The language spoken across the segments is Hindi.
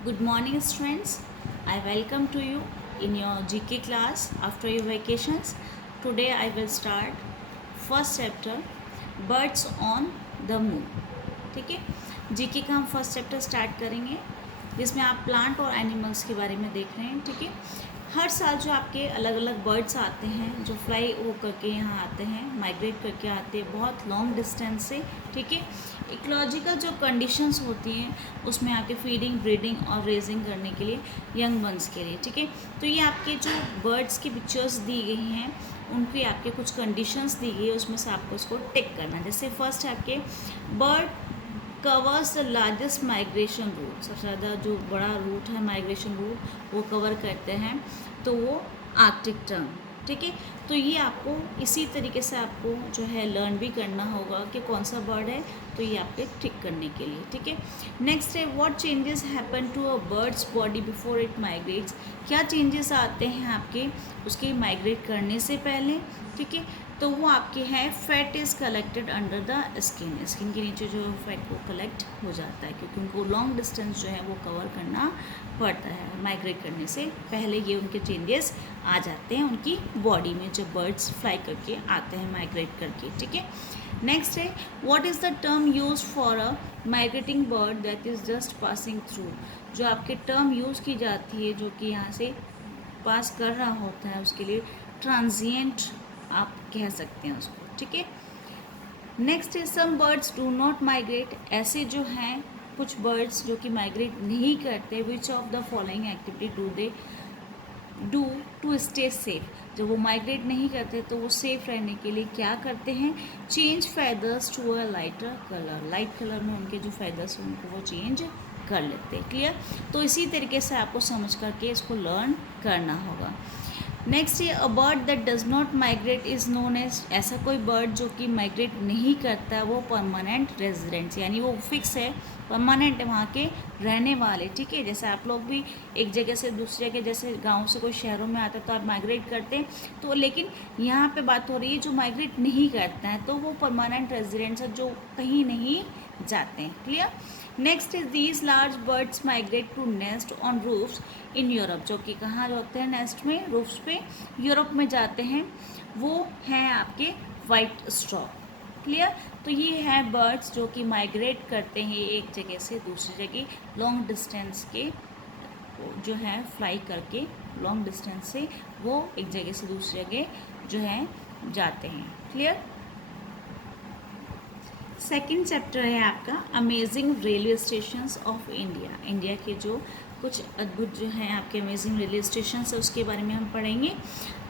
Good morning, students. I welcome to you in your GK class after your vacations. Today I will start first chapter Birds on the Moon. ठीक है, जीके का हम फर्स्ट चैप्टर स्टार्ट करेंगे जिसमें आप प्लांट और एनिमल्स के बारे में देख रहे हैं। ठीक है, हर साल जो आपके अलग अलग बर्ड्स आते हैं जो फ्लाई हो करके यहाँ आते हैं, माइग्रेट करके आते हैं बहुत लॉन्ग डिस्टेंस से। ठीक है, इकोलॉजिकल जो कंडीशंस होती हैं उसमें आपके फीडिंग, ब्रीडिंग और रेजिंग करने के लिए यंग वंस के लिए। ठीक है, तो ये आपके जो बर्ड्स की पिक्चर्स दी गई हैं उनकी आपके कुछ कंडीशंस दी गई है, उसमें से आपको उसको टिक करना है। जैसे फर्स्ट है आपके bird covers the largest migration route, सबसे ज़्यादा जो बड़ा रूट है माइग्रेशन रूट वो कवर करते हैं, तो वो आर्कटिक टर्म। ठीक है, तो ये आपको इसी तरीके से आपको जो है लर्न भी करना होगा कि कौन सा बर्ड है, तो ये आपके टिक करने के लिए। ठीक है, नेक्स्ट है what changes happen to a bird's body before it migrates, क्या चेंजेस आते हैं आपके उसके माइग्रेट करने से पहले। ठीक है, तो वो आपके हैं fat is collected under the skin, skin के नीचे जो फैट वो कलेक्ट हो जाता है क्योंकि उनको लॉन्ग डिस्टेंस जो है वो कवर करना पड़ता है। माइग्रेट करने से पहले ये उनके चेंजेस आ जाते हैं उनकी बॉडी में जब बर्ड्स फ्लाई करके आते हैं माइग्रेट करके। ठीक है, नेक्स्ट है what is the term use for a migrating bird that is just passing through, जो आपके टर्म यूज़ की जाती है जो कि यहाँ से पास कर रहा होता है उसके लिए ट्रांजिएंट आप कह सकते हैं उसको। ठीक है, नेक्स्ट है some birds do not migrate, ऐसे जो हैं कुछ बर्ड्स जो कि माइग्रेट नहीं करते। Which of the following activity do they do to stay safe, जब वो माइग्रेट नहीं करते तो वो सेफ रहने के लिए क्या करते हैं, change feathers to a lighter colour, light colour में उनके जो फेदर्स हैं उनको वो चेंज कर लेते हैं। क्लियर, तो इसी तरीके से आपको समझ करके इसको लर्न करना होगा। नेक्स्ट ये a bird that does not migrate is known as, ऐसा कोई बर्ड जो कि माइग्रेट नहीं करता है वो परमानेंट रेजिडेंट्स, यानी वो फिक्स है, परमानेंट है वहाँ के रहने वाले। ठीक है, जैसे आप लोग भी एक जगह से दूसरी जगह, जैसे गांव से कोई शहरों में आता है तो आप माइग्रेट करते हैं, तो लेकिन यहाँ पे बात हो रही है जो माइग्रेट नहीं करता है तो वो परमानेंट रेजिडेंट्स है जो कहीं नहीं जाते हैं। Clear, next is these large birds migrate to nest on roofs in Europe, जो कि कहाँ होते हैं नेस्ट में, रूफ्स पे यूरोप में जाते हैं, वो हैं आपके वाइट स्ट्रॉक। क्लियर, तो ये हैं बर्ड्स जो कि माइग्रेट करते हैं एक जगह से दूसरी जगह लॉन्ग डिस्टेंस के, जो है फ्लाई करके लॉन्ग डिस्टेंस से वो एक जगह से दूसरी जगह जो है जाते हैं। क्लियर, सेकंड चैप्टर है आपका amazing railway stations of India, India के जो कुछ अद्भुत जो हैं आपके अमेजिंग रेलवे स्टेशन है उसके बारे में हम पढ़ेंगे।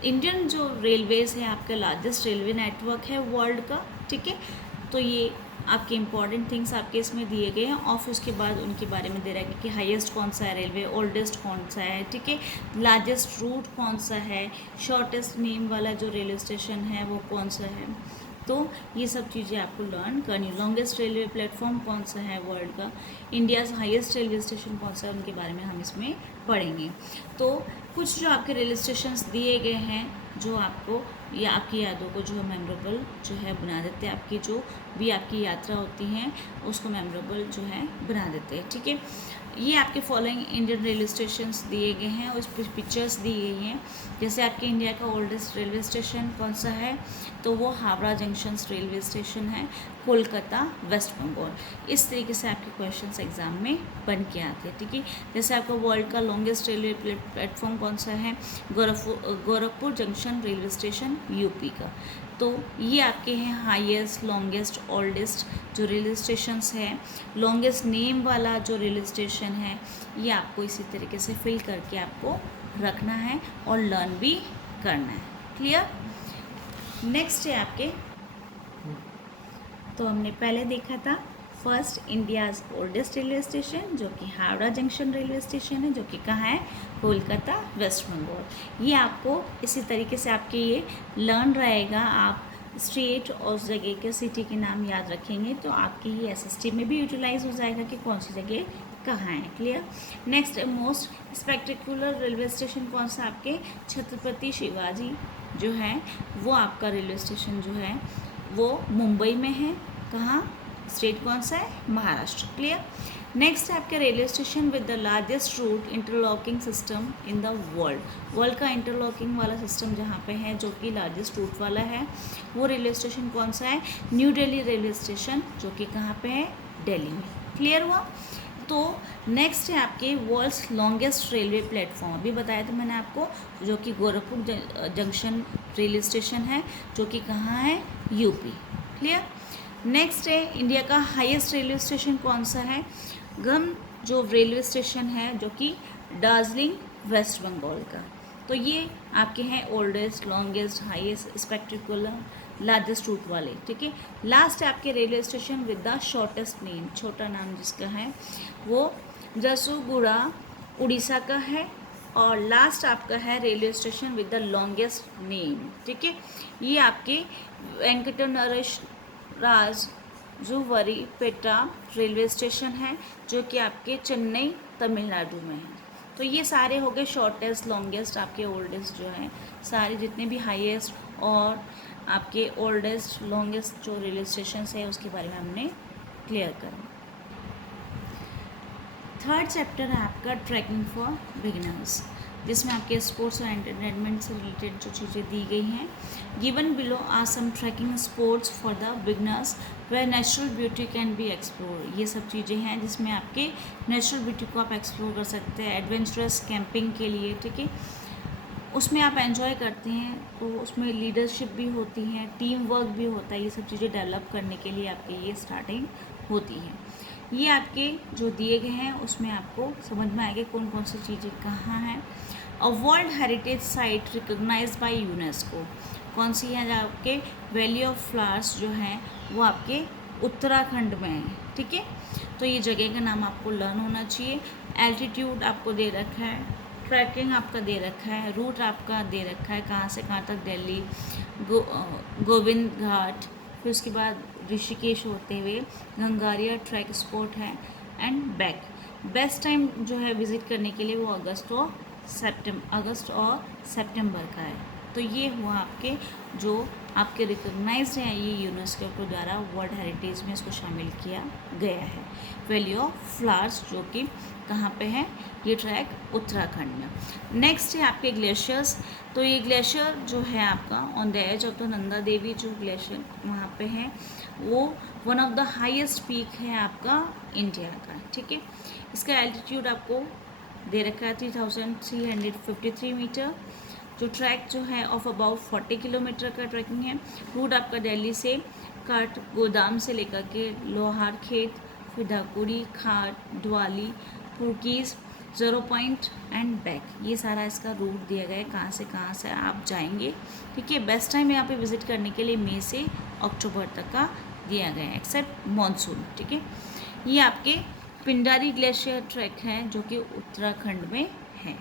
इंडियन जो रेलवेज़ है आपका लार्जेस्ट रेलवे नेटवर्क है वर्ल्ड का। ठीक है, तो ये आपके इंपॉर्टेंट थिंग्स आपके इसमें दिए गए हैं और फिर उसके बाद उनके बारे में दे रहा है कि हाईएस्ट कौन सा है रेलवे, ओल्डेस्ट कौन सा है, ठीक है, लार्जेस्ट रूट कौन सा है, शॉर्टेस्ट नेम वाला जो रेलवे स्टेशन है वो कौन सा है, तो ये सब चीज़ें आपको लर्न करनी। लॉन्गेस्ट रेलवे प्लेटफॉर्म कौन सा है वर्ल्ड का, इंडियाज़ हाईएस्ट रेलवे स्टेशन कौन सा है, उनके बारे में हम इसमें पढ़ेंगे। तो कुछ जो आपके रेलवे स्टेशन दिए गए हैं जो आपको या आपकी यादों को जो है मेमोरेबल जो है बना देते हैं, आपकी जो भी आपकी यात्रा होती हैं उसको मेमोरेबल जो है बना देते हैं। ठीक है, ये आपके फॉलोइंग इंडियन रेलवे स्टेशन दिए गए हैं और उस पर पिक्चर्स दी गई हैं। जैसे आपके इंडिया का ओल्डेस्ट रेलवे स्टेशन कौन सा है, तो वो हावड़ा जंक्शन रेलवे स्टेशन है, कोलकाता, वेस्ट बंगाल। इस तरीके से आपके क्वेश्चंस एग्जाम में बन के आते हैं। ठीक है, जैसे आपका वर्ल्ड का लॉन्गेस्ट रेलवे प्लेटफॉर्म कौन सा है, Gorakhpur junction railway station UP का। तो ये आपके हैं हाईएस्ट, लॉन्गेस्ट, ओल्डेस्ट जो रेलवे स्टेशंस हैं। लॉन्गेस्ट नेम वाला जो रेलवे स्टेशन है ये आपको इसी तरीके से फिल करके आपको रखना है और लर्न भी करना है। क्लियर, नेक्स्ट है आपके, तो हमने पहले देखा था first India's oldest railway station जो कि हावड़ा जंक्शन रेलवे स्टेशन है, जो कि कहाँ है, कोलकाता, वेस्ट बंगाल। ये आपको इसी तरीके से आपके ये लर्न रहेगा, आप स्टेट और उस जगह के सिटी के नाम याद रखेंगे तो आपकी ये एसएसटी में भी यूटिलाइज हो जाएगा कि कौन सी जगह कहाँ है। Clear, next most spectacular railway station कौन सा, आपके छत्रपति शिवाजी जो है वो आपका रेलवे स्टेशन जो है वो मुंबई में है, कहाँ, स्टेट कौन सा है, महाराष्ट्र। क्लियर, नेक्स्ट है आपके railway station with the largest route interlocking system in the world. World का इंटरलॉकिंग वाला सिस्टम जहाँ पे है, जो कि लार्जेस्ट रूट वाला है, वो रेलवे स्टेशन कौन सा है? न्यू दिल्ली रेलवे स्टेशन, जो कि कहाँ पे है? दिल्ली में। क्लियर हुआ? तो नेक्स्ट है आपके वर्ल्ड्स लॉन्गेस्ट रेलवे प्लेटफॉर्म, अभी बताया था मैंने आपको, जो कि गोरखपुर जंक्शन रेलवे स्टेशन है, जो कि कहाँ है? यूपी। क्लियर? नेक्स्ट है इंडिया का हाईएस्ट रेलवे स्टेशन कौन सा है? गम जो रेलवे स्टेशन है, जो कि दार्जिलिंग वेस्ट बंगाल का। तो ये आपके हैं oldest, longest, highest, spectacular, largest route वाले। ठीक है। लास्ट है आपके railway station with the shortest name, छोटा नाम जिसका है वो जसूगुड़ा उड़ीसा का है। और लास्ट आपका है railway station with the longest name. ठीक है। ये आपके वेंकटनरेश राज जुवरी पेटा रेलवे स्टेशन है, जो कि आपके चेन्नई तमिलनाडु में है। तो ये सारे हो गए शॉर्टेस्ट, लॉन्गेस्ट, आपके ओल्डेस्ट जो हैं, सारे जितने भी हाईएस्ट और आपके ओल्डेस्ट, लॉन्गेस्ट जो रेलवे स्टेशन है उसके बारे में हमने क्लियर करा। थर्ड चैप्टर है आपका ट्रैकिंग फॉर बिगिनर्स, जिसमें आपके स्पोर्ट्स और एंटरटेनमेंट से रिलेटेड जो चीज़ें दी गई हैं। Given below are some trekking sports for the beginners where natural beauty can be explore. ये सब चीज़ें हैं जिसमें आपके नेचुरल ब्यूटी को आप एक्सप्लोर कर सकते हैं एडवेंचरस कैंपिंग के लिए। ठीक है। उसमें आप एंजॉय करते हैं, तो उसमें लीडरशिप भी होती है, टीम वर्क भी होता है। ये सब चीज़ें डेवलप करने के लिए आपके ये स्टार्टिंग होती है। ये आपके जो दिए गए हैं उसमें आपको समझ में आएगा कौन कौन सी चीज़ें कहाँ हैं। A world heritage site recognized by UNESCO, कौन सी है? आपके वैली ऑफ फ्लावर्स जो हैं वो आपके उत्तराखंड में है। ठीक है। तो ये जगह का नाम आपको लर्न होना चाहिए। एल्टीट्यूड आपको दे रखा है, ट्रैकिंग आपका दे रखा है, रूट आपका दे रखा है कहाँ से कहाँ तक दिल्ली, गोविंद घाट, फिर उसके बाद ऋषिकेश होते हुए गंगारिया ट्रैक स्पॉट है एंड बैक। बेस्ट टाइम जो है विज़िट करने के लिए वो अगस्त और सितंबर का है। तो ये हुआ आपके जो आपके रिकॉग्नाइज्ड हैं, ये यूनेस्को के द्वारा वर्ल्ड हेरिटेज में इसको शामिल किया गया है। वैली ऑफ फ्लावर्स जो कि कहाँ पे है? ये ट्रैक उत्तराखंड में। नेक्स्ट है आपके ग्लेशियर्स। तो ये ग्लेशियर जो है आपका on the edge of the Nanda Devi जो ग्लेशियर वहाँ पे है, वो one of the highest peak है आपका इंडिया का। ठीक है। इसका एल्टीट्यूड आपको दे रखा है 3353 मीटर। जो ट्रैक जो है ऑफ अबाउट 40 किलोमीटर का ट्रैकिंग है। रूट आपका दिल्ली से काट गोदाम से लेकर के लोहार खेत, फिर धाकुड़ी, खाट, द्वाली, पुरकीज़, 0 पॉइंट एंड बैक। ये सारा इसका रूट दिया गया है कहाँ से आप जाएंगे। ठीक है। बेस्ट टाइम यहाँ पे विज़िट करने के लिए मई से अक्टूबर तक का दिया गया है एक्सेप्ट मानसून। ठीक है। ये आपके पिंडारी ग्लेशियर ट्रैक है जो कि उत्तराखंड में है।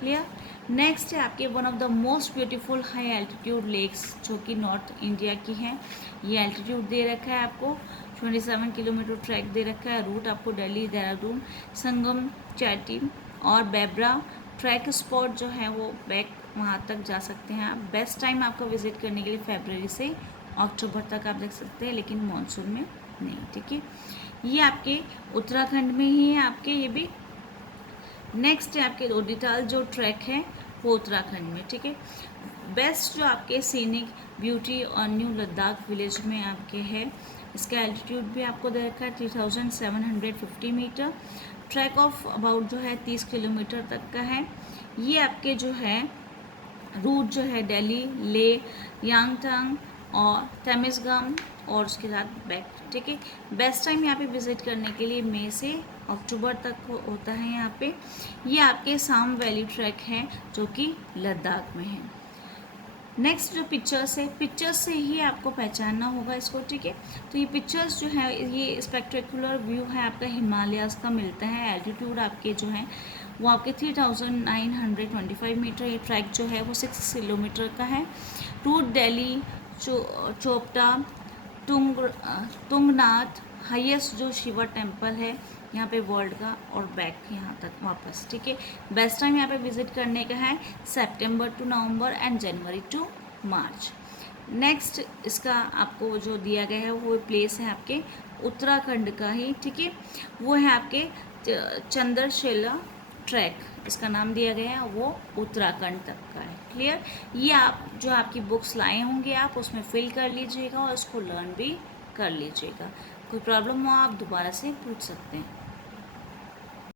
क्लियर? नेक्स्ट है आपके one of the most beautiful high altitude lakes जो कि नॉर्थ इंडिया की है। ये एल्टीट्यूड दे रखा है आपको 27 किलोमीटर ट्रैक दे रखा है। रूट आपको दिल्ली, देहरादून, संगम, चैटी और बेबरा ट्रैक स्पॉट जो है वो बैक वहाँ तक जा सकते हैं आप। बेस्ट टाइम आपका विजिट करने के लिए फरवरी से अक्टूबर तक आप देख सकते हैं, लेकिन मानसून में नहीं। ठीक है। ये आपके उत्तराखंड में ही है आपके ये भी। नेक्स्ट है आपके ओडिटाल जो ट्रैक है वो उत्तराखंड में। ठीक है। बेस्ट जो आपके सीनिक ब्यूटी और न्यू लद्दाख विलेज में आपके है। इसका एल्टीट्यूड भी आपको दे रखा है 3750 मीटर। ट्रैक ऑफ अबाउट जो है 30 किलोमीटर तक का है। ये आपके जो है रूट जो है दिल्ली, ले, यांगटांग और तमिज़गाम और उसके साथ बैक। ठीक है। बेस्ट टाइम यहाँ पे विज़िट करने के लिए मई से अक्टूबर तक होता है यहाँ पे। ये आपके साम वैली ट्रैक है जो कि लद्दाख में है। नेक्स्ट जो पिक्चर्स है, पिक्चर्स से ही आपको पहचानना होगा इसको। ठीक है। तो ये पिक्चर्स जो है ये स्पेक्टेकुलर व्यू है आपका हिमालयाज़ का मिलता है। एल्टीट्यूड आपके जो है वो आपके 3925 मीटर। ये ट्रैक जो है वो 6 किलोमीटर का है। रूट दिल्ली, चोपटा, तुंगनाथ, हाईएस्ट जो शिवा टेम्पल है यहाँ पे वर्ल्ड का, और बैक यहाँ तक वापस। ठीक है। बेस्ट टाइम यहाँ पे विजिट करने का है September to November and January to March. Next इसका आपको जो दिया गया है वो प्लेस है आपके उत्तराखंड का ही, ठीक है। वो है आपके चंद्रशिला ट्रैक, इसका नाम दिया गया है वो उत्तराखंड तक का है। क्लियर? ये आप जो आपकी बुक्स लाए होंगे आप उसमें फिल कर लीजिएगा और उसको लर्न भी कर लीजिएगा। कोई प्रॉब्लम हो आप दोबारा से पूछ सकते हैं।